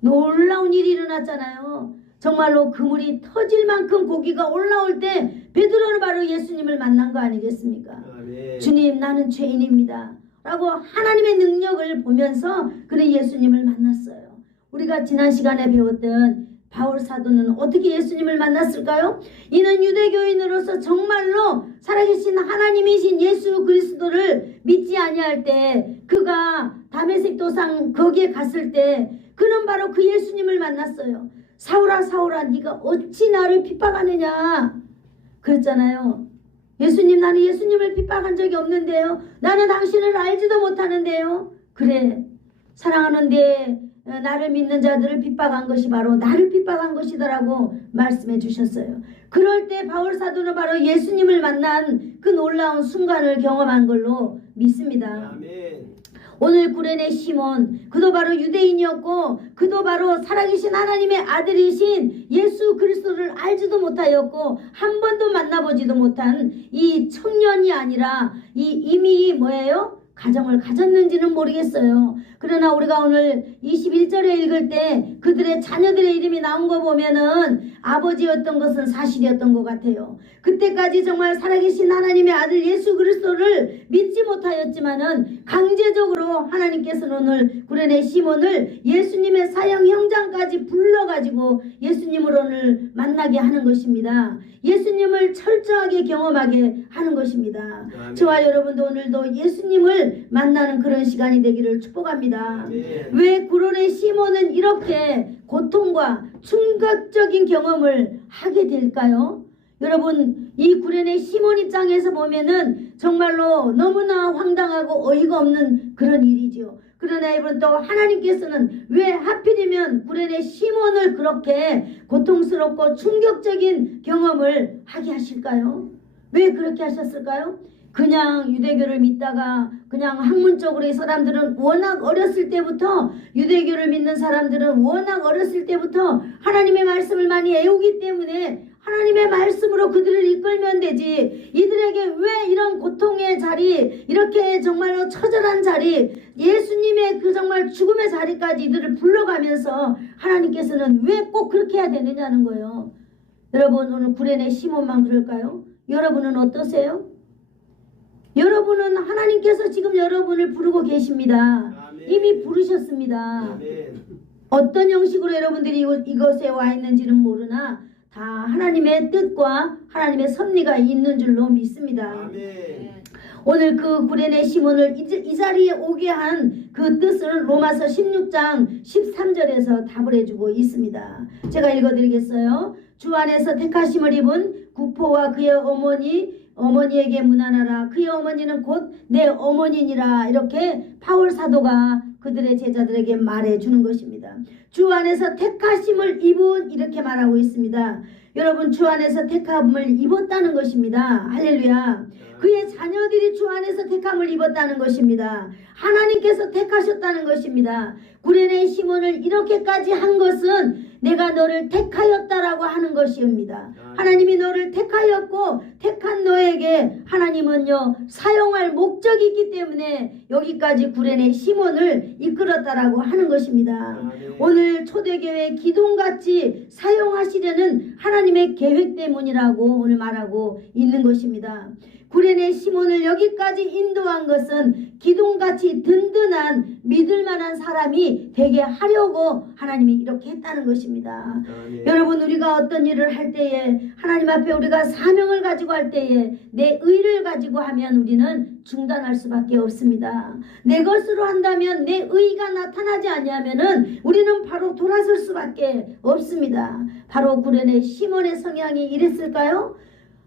놀라운 일이 일어났잖아요. 정말로 그물이 터질 만큼 고기가 올라올 때 베드로는 바로 예수님을 만난 거 아니겠습니까? 아멘. 주님, 나는 죄인입니다 라고 하나님의 능력을 보면서 그는 예수님을 만났어요. 우리가 지난 시간에 배웠던 바울 사도는 어떻게 예수님을 만났을까요? 이는 유대교인으로서 정말로 살아계신 하나님이신 예수 그리스도를 믿지 아니할 때 그가 다메섹 도상 거기에 갔을 때 그는 바로 그 예수님을 만났어요. 사울아 사울아 네가 어찌 나를 핍박하느냐 그랬잖아요. 예수님, 나는 예수님을 핍박한 적이 없는데요. 나는 당신을 알지도 못하는데요. 그래, 사랑하는데 나를 믿는 자들을 핍박한 것이 바로 나를 핍박한 것이더라고 말씀해 주셨어요. 그럴 때 바울 사도는 바로 예수님을 만난 그 놀라운 순간을 경험한 걸로 믿습니다. 아멘. 오늘 구레네 시몬, 그도 바로 유대인이었고 그도 바로 살아계신 하나님의 아들이신 예수 그리스도를 알지도 못하였고 한 번도 만나보지도 못한 이 청년이 아니라 이미 뭐예요? 가정을 가졌는지는 모르겠어요. 그러나 우리가 오늘 21절에 읽을 때 그들의 자녀들의 이름이 나온 거 보면은 아버지였던 것은 사실이었던 것 같아요. 그때까지 정말 살아계신 하나님의 아들 예수 그리스도를 믿지 못하였지만은 강제적으로 하나님께서는 오늘 구레네 시몬을 예수님의 사형 현장까지 불러가지고 예수님을 오늘 만나게 하는 것입니다. 예수님을 철저하게 경험하게 하는 것입니다. 아멘. 저와 여러분도 오늘도 예수님을 만나는 그런 시간이 되기를 축복합니다. 아멘. 왜 구레네 시몬은 이렇게 고통과 충격적인 경험을 하게 될까요? 여러분, 이 구레네 시몬 입장에서 보면은 정말로 너무나 황당하고 어이가 없는 그런 일이지요. 그러나 여러분, 또 하나님께서는 왜 하필이면 구레네 시몬을 그렇게 고통스럽고 충격적인 경험을 하게 하실까요? 왜 그렇게 하셨을까요? 그냥 유대교를 믿다가 그냥 학문적으로 이 사람들은 워낙 어렸을 때부터 유대교를 믿는 사람들은 워낙 어렸을 때부터 하나님의 말씀을 많이 애우기 때문에 하나님의 말씀으로 그들을 이끌면 되지. 이들에게 왜 이런 고통의 자리, 이렇게 정말로 처절한 자리, 예수님의 그 정말 죽음의 자리까지 이들을 불러가면서 하나님께서는 왜 꼭 그렇게 해야 되느냐는 거예요. 여러분, 오늘 구레네 시몬만 그럴까요? 여러분은 어떠세요? 여러분은 하나님께서 지금 여러분을 부르고 계십니다. 아멘. 이미 부르셨습니다. 아멘. 어떤 형식으로 여러분들이 이것에 와 있는지는 모르나 다 하나님의 뜻과 하나님의 섭리가 있는 줄로 믿습니다. 아멘. 오늘 그 구레네 시몬을 이 자리에 오게 한 그 뜻을 로마서 16장 13절에서 답을 해주고 있습니다. 제가 읽어드리겠어요. 주 안에서 택하심을 입은 구포와 그의 어머니에게 문안하라. 그의 어머니는 곧 내 어머니니라. 이렇게 바울 사도가 그들의 제자들에게 말해주는 것입니다. 주 안에서 택하심을 입은, 이렇게 말하고 있습니다. 여러분, 주 안에서 택함을 입었다는 것입니다. 할렐루야. 그의 자녀들이 주 안에서 택함을 입었다는 것입니다. 하나님께서 택하셨다는 것입니다. 구레네 시몬을 이렇게까지 한 것은 내가 너를 택하였다라고 하는 것입니다. 하나님이 너를 택하였고 택한 너에게 하나님은요 사용할 목적이 있기 때문에 여기까지 구레네 시몬을 이끌었다라고 하는 것입니다. 오늘 초대교회 기둥같이 사용하시려는 하나님의 계획 때문이라고 오늘 말하고 있는 것입니다. 구레네 시몬을 여기까지 인도한 것은 기둥같이 든든한 믿을만한 사람이 되게 하려고 하나님이 이렇게 했다는 것입니다. 여러분, 우리가 어떤 일을 할 때에 하나님 앞에 우리가 사명을 가지고 할 때에 내 의를 가지고 하면 우리는 중단할 수밖에 없습니다. 내 것으로 한다면 내 의가 나타나지 않냐면은 우리는 바로 돌아설 수밖에 없습니다. 바로 구레네 시몬의 성향이 이랬을까요?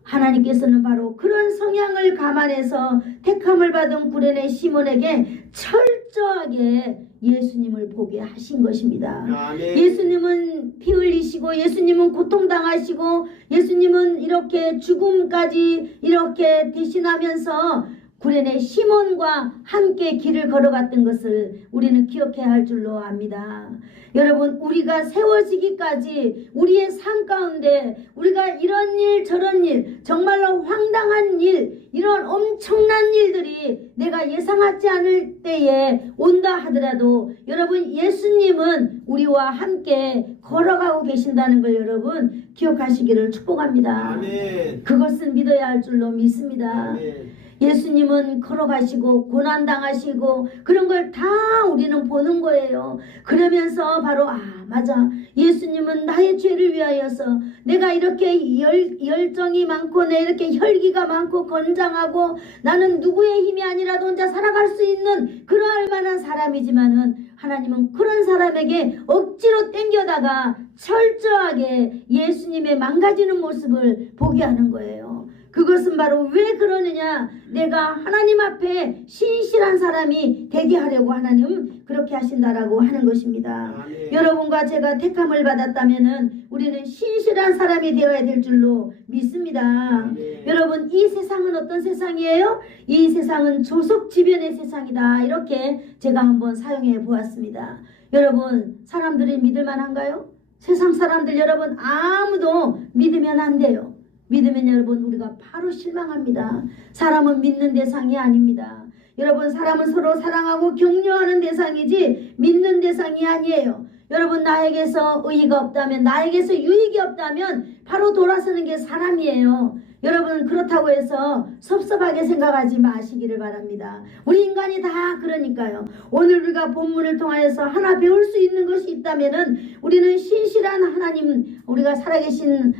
하나님께서는 바로 그런 성향을 감안해서 택함을 받은 구레네 시몬에게 철저하게 예수님을 보게 하신 것입니다. 아멘. 예수님은 피 흘리시고 예수님은 고통당하시고 예수님은 이렇게 죽음까지 이렇게 대신하면서 구레네 시몬과 함께 길을 걸어갔던 것을 우리는 기억해야 할 줄로 압니다. 여러분, 우리가 세워지기까지 우리의 삶 가운데 우리가 이런 일 저런 일, 정말로 황당한 일, 이런 엄청난 일들이 내가 예상하지 않을 때에 온다 하더라도 여러분, 예수님은 우리와 함께 걸어가고 계신다는 걸 여러분 기억하시기를 축복합니다. 아멘. 그것은 믿어야 할 줄로 믿습니다. 아멘. 예수님은 걸어가시고 고난당하시고 그런 걸 다 우리는 보는 거예요. 그러면서 바로 맞아, 예수님은 나의 죄를 위하여서 내가 이렇게 열정이 많고 내 이렇게 혈기가 많고 건장하고 나는 누구의 힘이 아니라도 혼자 살아갈 수 있는 그러할 만한 사람이지만은 하나님은 그런 사람에게 억지로 땡겨다가 철저하게 예수님의 망가지는 모습을 보게 하는 거예요. 그것은 바로 왜 그러느냐, 내가 하나님 앞에 신실한 사람이 되게 하려고 하나님 그렇게 하신다라고 하는 것입니다. 아멘. 여러분과 제가 택함을 받았다면은 우리는 신실한 사람이 되어야 될 줄로 믿습니다. 아멘. 여러분, 이 세상은 어떤 세상이에요? 이 세상은 조석지변의 세상이다. 이렇게 제가 한번 사용해 보았습니다. 여러분, 사람들이 믿을 만한가요? 세상 사람들 여러분 아무도 믿으면 안 돼요. 믿으면 여러분 우리가 바로 실망합니다. 사람은 믿는 대상이 아닙니다. 여러분, 사람은 서로 사랑하고 격려하는 대상이지 믿는 대상이 아니에요. 여러분, 나에게서 의의가 없다면, 나에게서 유익이 없다면 바로 돌아서는 게 사람이에요. 여러분, 그렇다고 해서 섭섭하게 생각하지 마시기를 바랍니다. 우리 인간이 다 그러니까요. 오늘 우리가 본문을 통하여서 하나 배울 수 있는 것이 있다면은 우리는 신실한 하나님, 우리가 살아계신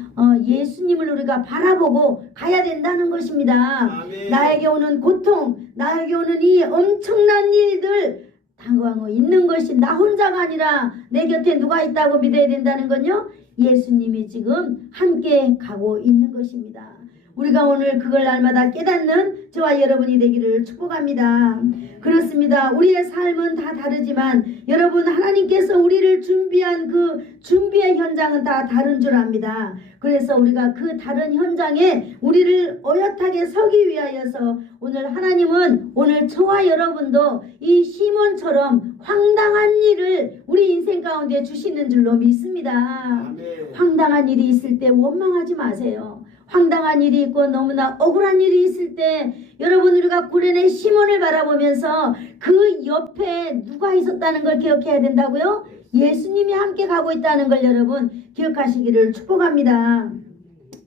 예수님을 우리가 바라보고 가야 된다는 것입니다. 아멘. 나에게 오는 고통, 나에게 오는 이 엄청난 일들 당황하고 있는 것이 나 혼자가 아니라 내 곁에 누가 있다고 믿어야 된다는 건요, 예수님이 지금 함께 가고 있는 것입니다. 우리가 오늘 그걸 날마다 깨닫는 저와 여러분이 되기를 축복합니다. 그렇습니다. 우리의 삶은 다 다르지만 여러분, 하나님께서 우리를 준비한 그 준비의 현장은 다 다른 줄 압니다. 그래서 우리가 그 다른 현장에 우리를 어엿하게 서기 위하여서 오늘 하나님은 오늘 저와 여러분도 이 시몬처럼 황당한 일을 우리 인생 가운데 주시는 줄로 믿습니다. 아멘. 황당한 일이 있을 때 원망하지 마세요. 황당한 일이 있고 너무나 억울한 일이 있을 때 여러분, 우리가 구레네 시몬을 바라보면서 그 옆에 누가 있었다는 걸 기억해야 된다고요? 예수님이 함께 가고 있다는 걸 여러분 기억하시기를 축복합니다.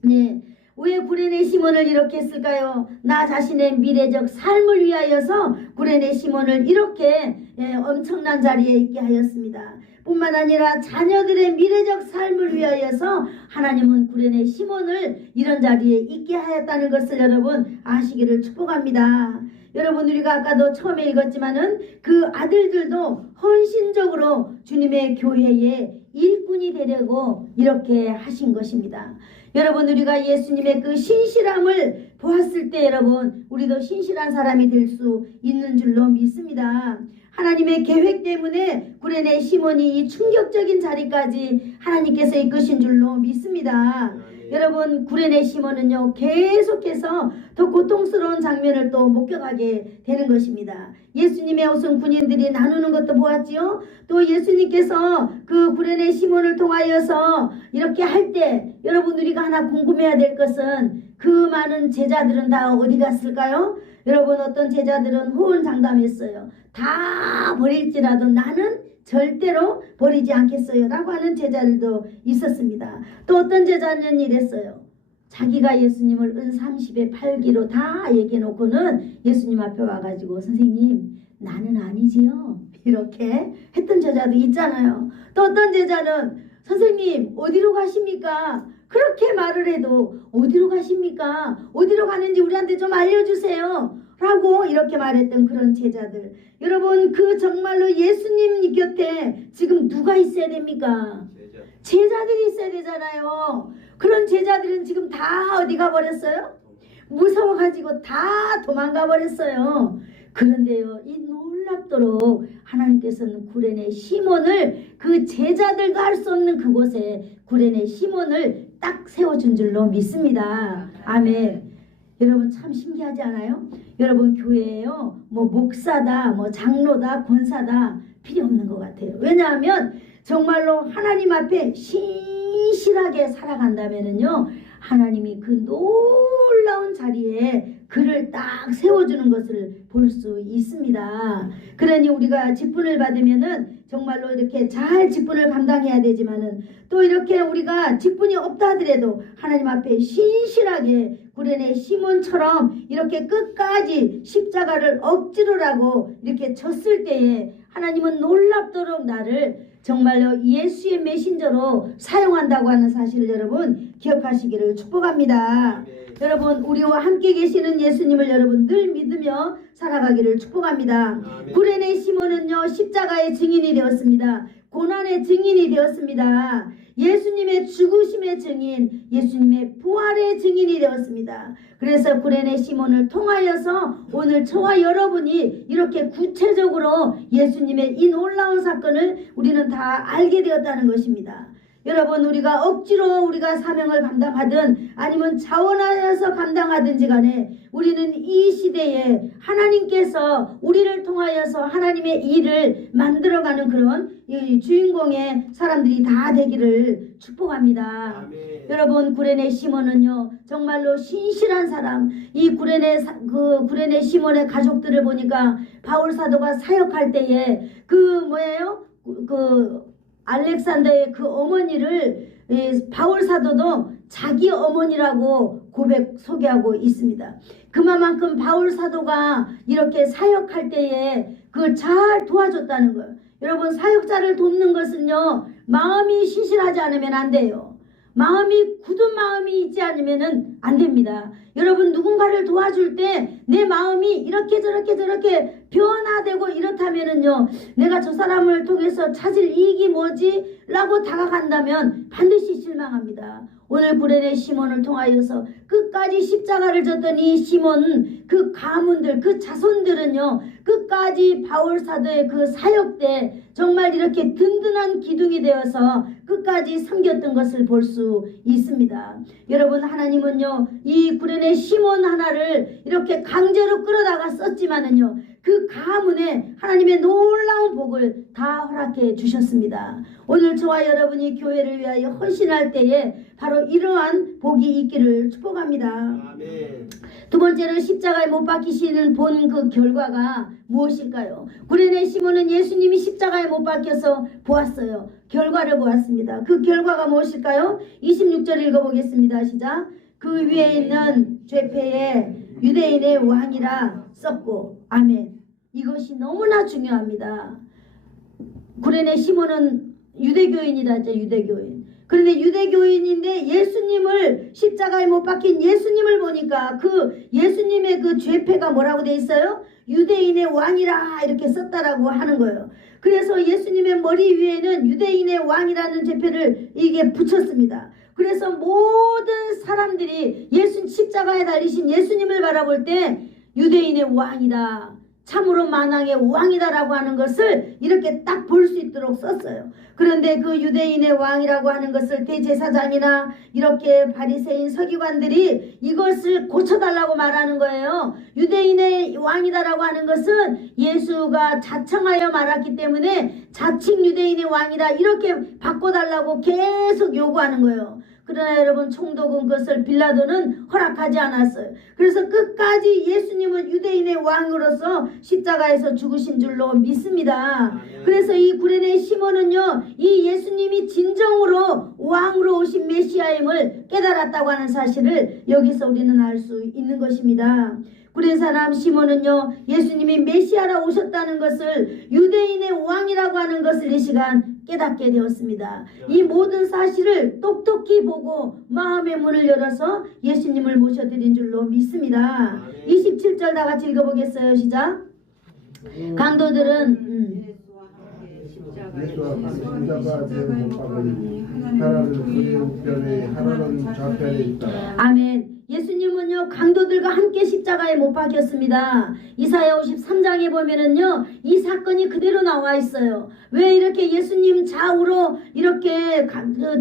네, 왜 구레네 시몬을 이렇게 했을까요? 나 자신의 미래적 삶을 위하여서 구레네 시몬을 이렇게 엄청난 자리에 있게 하였습니다. 뿐만 아니라 자녀들의 미래적 삶을 위하여서 하나님은 구레네 시몬을 이런 자리에 있게 하였다는 것을 여러분 아시기를 축복합니다. 여러분, 우리가 아까도 처음에 읽었지만은 그 아들들도 헌신적으로 주님의 교회의 일꾼이 되려고 이렇게 하신 것입니다. 여러분, 우리가 예수님의 그 신실함을 보았을 때 여러분, 우리도 신실한 사람이 될 수 있는 줄로 믿습니다. 하나님의 계획 때문에 구레네 시몬이 이 충격적인 자리까지 하나님께서 이끄신 줄로 믿습니다. 여러분, 구레네 시몬은요 계속해서 더 고통스러운 장면을 또 목격하게 되는 것입니다. 예수님의 옷은 군인들이 나누는 것도 보았지요. 또 예수님께서 그 구레네 시몬을 통하여서 이렇게 할 때 여러분, 우리가 하나 궁금해야 될 것은 그 많은 제자들은 다 어디 갔을까요? 여러분, 어떤 제자들은 호언장담했어요. 다 버릴지라도 나는 절대로 버리지 않겠어요 라고 하는 제자들도 있었습니다. 또 어떤 제자는 이랬어요. 자기가 예수님을 은 30에 팔기로 다 얘기해놓고는 예수님 앞에 와가지고 선생님 나는 아니지요 이렇게 했던 제자도 있잖아요. 또 어떤 제자는 선생님 어디로 가십니까? 그렇게 말을 해도 어디로 가십니까? 어디로 가는지 우리한테 좀 알려주세요 라고 이렇게 말했던 그런 제자들. 여러분, 그 정말로 예수님 곁에 지금 누가 있어야 됩니까? 제자들이 있어야 되잖아요. 그런 제자들은 지금 다 어디 가버렸어요? 무서워가지고 다 도망가 버렸어요. 그런데요, 이 놀랍도록 하나님께서는 구레네 시몬을 그 제자들도 할 수 없는 그곳에 구레네 시몬을 딱 세워준 줄로 믿습니다. 아멘. 여러분, 참 신기하지 않아요? 여러분, 교회에요 뭐 목사다 뭐 장로다 권사다 필요 없는 것 같아요. 왜냐하면 정말로 하나님 앞에 신실하게 살아간다면은요 하나님이 그 놀라운 자리에 그를 딱 세워주는 것을 볼 수 있습니다. 그러니 우리가 직분을 받으면은 정말로 이렇게 잘 직분을 감당해야 되지만은 또 이렇게 우리가 직분이 없다 하더라도 하나님 앞에 신실하게 구레네 시몬처럼 이렇게 끝까지 십자가를 억지로라고 이렇게 졌을 때에 하나님은 놀랍도록 나를 정말로 예수의 메신저로 사용한다고 하는 사실을 여러분 기억하시기를 축복합니다. 여러분, 우리와 함께 계시는 예수님을 여러분 늘 믿으며 살아가기를 축복합니다. 구레네 시몬은요 십자가의 증인이 되었습니다. 고난의 증인이 되었습니다. 예수님의 죽으심의 증인, 예수님의 부활의 증인이 되었습니다. 그래서 구레네 시몬을 통하여서 오늘 저와 여러분이 이렇게 구체적으로 예수님의 이 놀라운 사건을 우리는 다 알게 되었다는 것입니다. 여러분, 우리가 억지로 우리가 사명을 감당하든 아니면 자원하여서 감당하든지 간에 우리는 이 시대에 하나님께서 우리를 통하여서 하나님의 일을 만들어가는 그런 이 주인공의 사람들이 다 되기를 축복합니다. 아멘. 여러분, 구레네 시몬은요 정말로 신실한 사람. 이 구레네 시몬의 가족들을 보니까 바울 사도가 사역할 때에 그 알렉산더의 그 어머니를 바울 사도도 자기 어머니라고 소개하고 있습니다. 그만큼 바울 사도가 이렇게 사역할 때에 그 잘 도와줬다는 거예요. 여러분, 사역자를 돕는 것은요 마음이 신실하지 않으면 안 돼요. 마음이 굳은 마음이 있지 않으면 안 됩니다. 여러분, 누군가를 도와줄 때 내 마음이 이렇게 저렇게 변화되고 이렇다면은요, 내가 저 사람을 통해서 찾을 이익이 뭐지? 라고 다가간다면 반드시 실망합니다. 오늘 구레네 시몬을 통하여서 끝까지 십자가를 졌던 이 시몬, 그 가문들, 그 자손들은요, 끝까지 바울 사도의 그 사역 때 정말 이렇게 든든한 기둥이 되어서 끝까지 섬겼던 것을 볼 수 있습니다. 여러분, 하나님은요, 이 구레네 시몬 하나를 이렇게 강제로 끌어다가 썼지만은요, 그 가문에 하나님의 놀라운 복을 다 허락해 주셨습니다. 오늘 저와 여러분이 교회를 위하여 헌신할 때에 바로 이러한 복이 있기를 축복합니다. 아멘. 두 번째는 십자가에 못 박히시는 본 그 결과가 무엇일까요? 구레네 시몬은 예수님이 십자가에 못 박혀서 보았어요. 결과를 보았습니다. 그 결과가 무엇일까요? 26절 읽어보겠습니다. 시작. 그 위에 있는 죄패에 유대인의 왕이라 썼고. 아멘. 이것이 너무나 중요합니다. 구레네 시몬은 유대교인이라 했죠. 유대교인. 그런데 유대교인인데 예수님을 십자가에 못 박힌 예수님을 보니까 그 예수님의 그 죄패가 뭐라고 돼 있어요? 유대인의 왕이라 이렇게 썼다라고 하는 거예요. 그래서 예수님의 머리 위에는 유대인의 왕이라는 죄패를 이게 붙였습니다. 그래서 모든 사람들이 예수 십자가에 달리신 예수님을 바라볼 때 유대인의 왕이다, 참으로 만왕의 왕이다라고 하는 것을 이렇게 딱 볼 수 있도록 썼어요. 그런데 그 유대인의 왕이라고 하는 것을 대제사장이나 이렇게 바리새인 서기관들이 이것을 고쳐달라고 말하는 거예요. 유대인의 왕이다라고 하는 것은 예수가 자청하여 말았기 때문에 자칭 유대인의 왕이다 이렇게 바꿔달라고 계속 요구하는 거예요. 그러나 여러분, 총독은 그것을 빌라도는 허락하지 않았어요. 그래서 끝까지 예수님은 유대인의 왕으로서 십자가에서 죽으신 줄로 믿습니다. 그래서 이 구레네 시몬은요, 이 예수님이 진정으로 왕으로 오신 메시아임을 깨달았다고 하는 사실을 여기서 우리는 알 수 있는 것입니다. 구레네 사람 시몬은요, 예수님이 메시아라 오셨다는 것을, 유대인의 왕이라고 하는 것을 이 시간 깨닫게 되었습니다. 이 모든 사실을 똑똑히 보고 마음의 문을 열어서 예수님을 모셔드린 줄로 믿습니다. 27절 다 같이 읽어보겠어요. 시작. 강도들은 예수와 십자가에 못 박으니 하나는 그의 우편에 하나는 좌편에 있다. 아멘. 예수님은요, 강도들과 함께 십자가에 못 박혔습니다. 이사야 53장에 보면은요, 이 사건이 그대로 나와 있어요. 왜 이렇게 예수님 좌우로 이렇게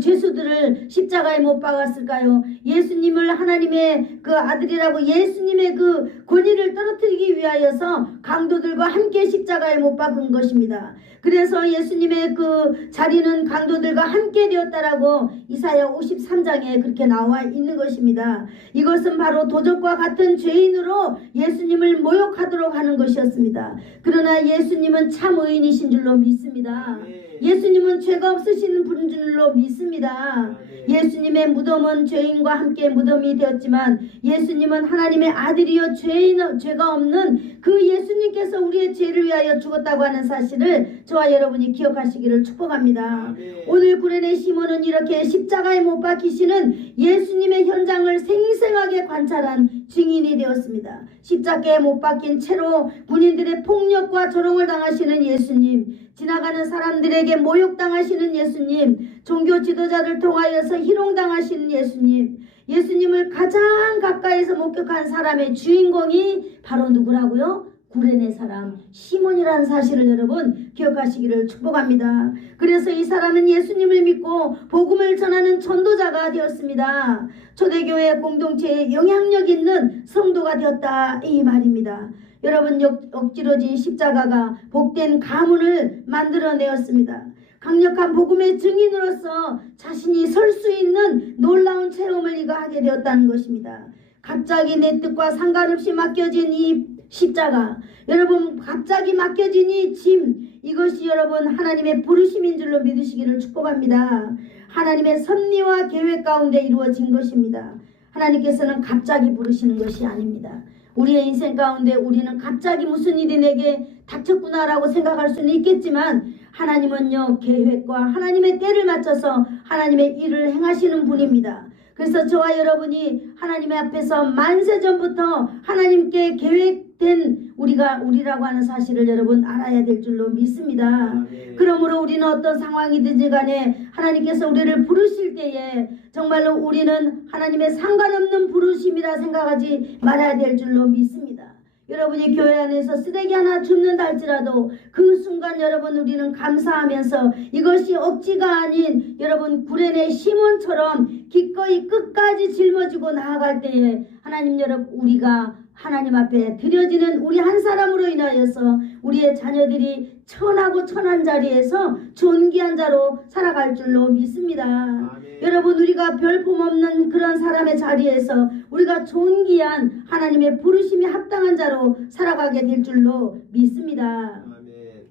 죄수들을 십자가에 못 박았을까요? 예수님을 하나님의 그 아들이라고 예수님의 그 권위를 떨어뜨리기 위하여서 강도들과 함께 십자가에 못 박은 것입니다. 그래서 예수님의 그 자리는 강도들과 함께 되었다라고 이사야 53장에 그렇게 나와 있는 것입니다. 이것은 바로 도적과 같은 죄인으로 예수님을 모욕하도록 하는 것이었습니다. 그러나 예수님은 참 의인이신 줄로 믿습니다. 예수님은 죄가 없으신 분인 줄로 믿습니다. 예수님의 무덤은 죄인과 함께 무덤이 되었지만 예수님은 하나님의 아들이요 죄가 없는 그 예수님께서 우리의 죄를 위하여 죽었다고 하는 사실을 저와 여러분이 기억하시기를 축복합니다. 오늘 구레네 시몬은 이렇게 십자가에 못 박히시는 예수님의 현장을 생생하게 관찰한 증인이 되었습니다. 십자가에 못 박힌 채로 군인들의 폭력과 조롱을 당하시는 예수님, 지나가는 사람들에게 모욕당하시는 예수님, 종교 지도자를 통하여서 희롱당하시는 예수님, 예수님을 가장 가까이서 목격한 사람의 주인공이 바로 누구라고요? 구레네 사람 시몬이라는 사실을 여러분 기억하시기를 축복합니다. 그래서 이 사람은 예수님을 믿고 복음을 전하는 전도자가 되었습니다. 초대교회 공동체에 영향력 있는 성도가 되었다, 이 말입니다. 여러분, 억지로 진 십자가가 복된 가문을 만들어내었습니다. 강력한 복음의 증인으로서 자신이 설 수 있는 놀라운 체험을 이가 하게 되었다는 것입니다. 갑자기 내 뜻과 상관없이 맡겨진 이 십자가, 여러분, 갑자기 맡겨진 이 짐, 이것이 여러분 하나님의 부르심인 줄로 믿으시기를 축복합니다. 하나님의 섭리와 계획 가운데 이루어진 것입니다. 하나님께서는 갑자기 부르시는 것이 아닙니다. 우리의 인생 가운데 우리는 갑자기 무슨 일이 내게 닥쳤구나라고 생각할 수는 있겠지만 하나님은요, 계획과 하나님의 때를 맞춰서 하나님의 일을 행하시는 분입니다. 그래서 저와 여러분이 하나님의 앞에서 만세전부터 하나님께 계획된 우리라고 하는 사실을 여러분 알아야 될 줄로 믿습니다. 그러므로 우리는 어떤 상황이든지 간에 하나님께서 우리를 부르실 때에 정말로 우리는 하나님의 상관없는 부르심이라 생각하지 말아야 될 줄로 믿습니다. 여러분이 교회 안에서 쓰레기 하나 줍는다 할지라도 그 순간 여러분 우리는 감사하면서 이것이 억지가 아닌 여러분 구레네 시몬처럼 기꺼이 끝까지 짊어지고 나아갈 때에 하나님 여러분 우리가 하나님 앞에 드려지는 우리 한 사람으로 인하여서 우리의 자녀들이 천하고 천한 자리에서 존귀한 자로 살아갈 줄로 믿습니다. 아멘. 여러분 우리가 별품없는 그런 사람의 자리에서 우리가 존귀한 하나님의 부르심이 합당한 자로 살아가게 될 줄로 믿습니다. 아멘.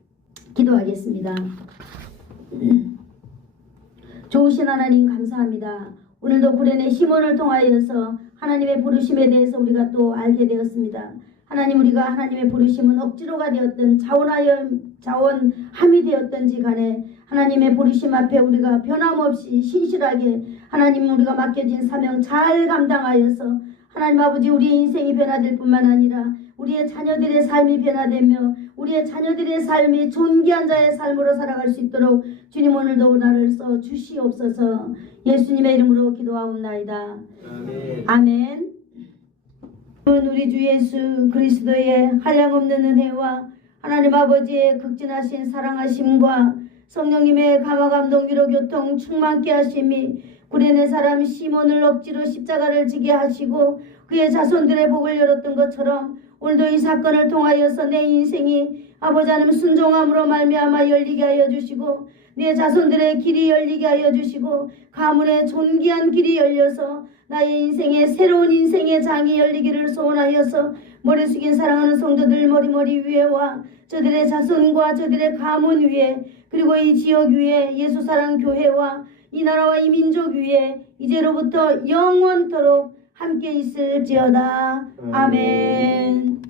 기도하겠습니다. 좋으신 하나님 감사합니다. 오늘도 구레네 시몬을 통하여서 하나님의 부르심에 대해서 우리가 또 알게 되었습니다. 하나님 우리가 하나님의 부르심은 억지로가 되었든 자원함이 되었든지 간에 하나님의 부르심 앞에 우리가 변함없이 신실하게 하나님 우리가 맡겨진 사명 잘 감당하여서 하나님 아버지 우리의 인생이 변화될 뿐만 아니라 우리의 자녀들의 삶이 변화되며 우리의 자녀들의 삶이 존귀한 자의 삶으로 살아갈 수 있도록 주님 오늘도 나를 써 주시옵소서. 예수님의 이름으로 기도하옵나이다. 아멘. 아멘. 우리 주 예수 그리스도의 한량없는 은혜와 하나님 아버지의 극진하신 사랑하심과 성령님의 감화감동 위로 교통 충만케 하심이 구레네 사람 시몬을 억지로 십자가를 지게 하시고 그의 자손들의 복을 열었던 것처럼 오늘도 이 사건을 통하여서 내 인생이 아버지 하나님 순종함으로 말미암아 열리게 하여 주시고 내 자손들의 길이 열리게 하여 주시고 가문의 존귀한 길이 열려서 나의 인생에 새로운 인생의 장이 열리기를 소원하여서 머리 숙인 사랑하는 성도들 머리 위에와 저들의 자손과 저들의 가문 위에 그리고 이 지역 위에 예수사랑교회와 이 나라와 이 민족 위에 이제로부터 영원토록 함께 있을지어다. 아멘.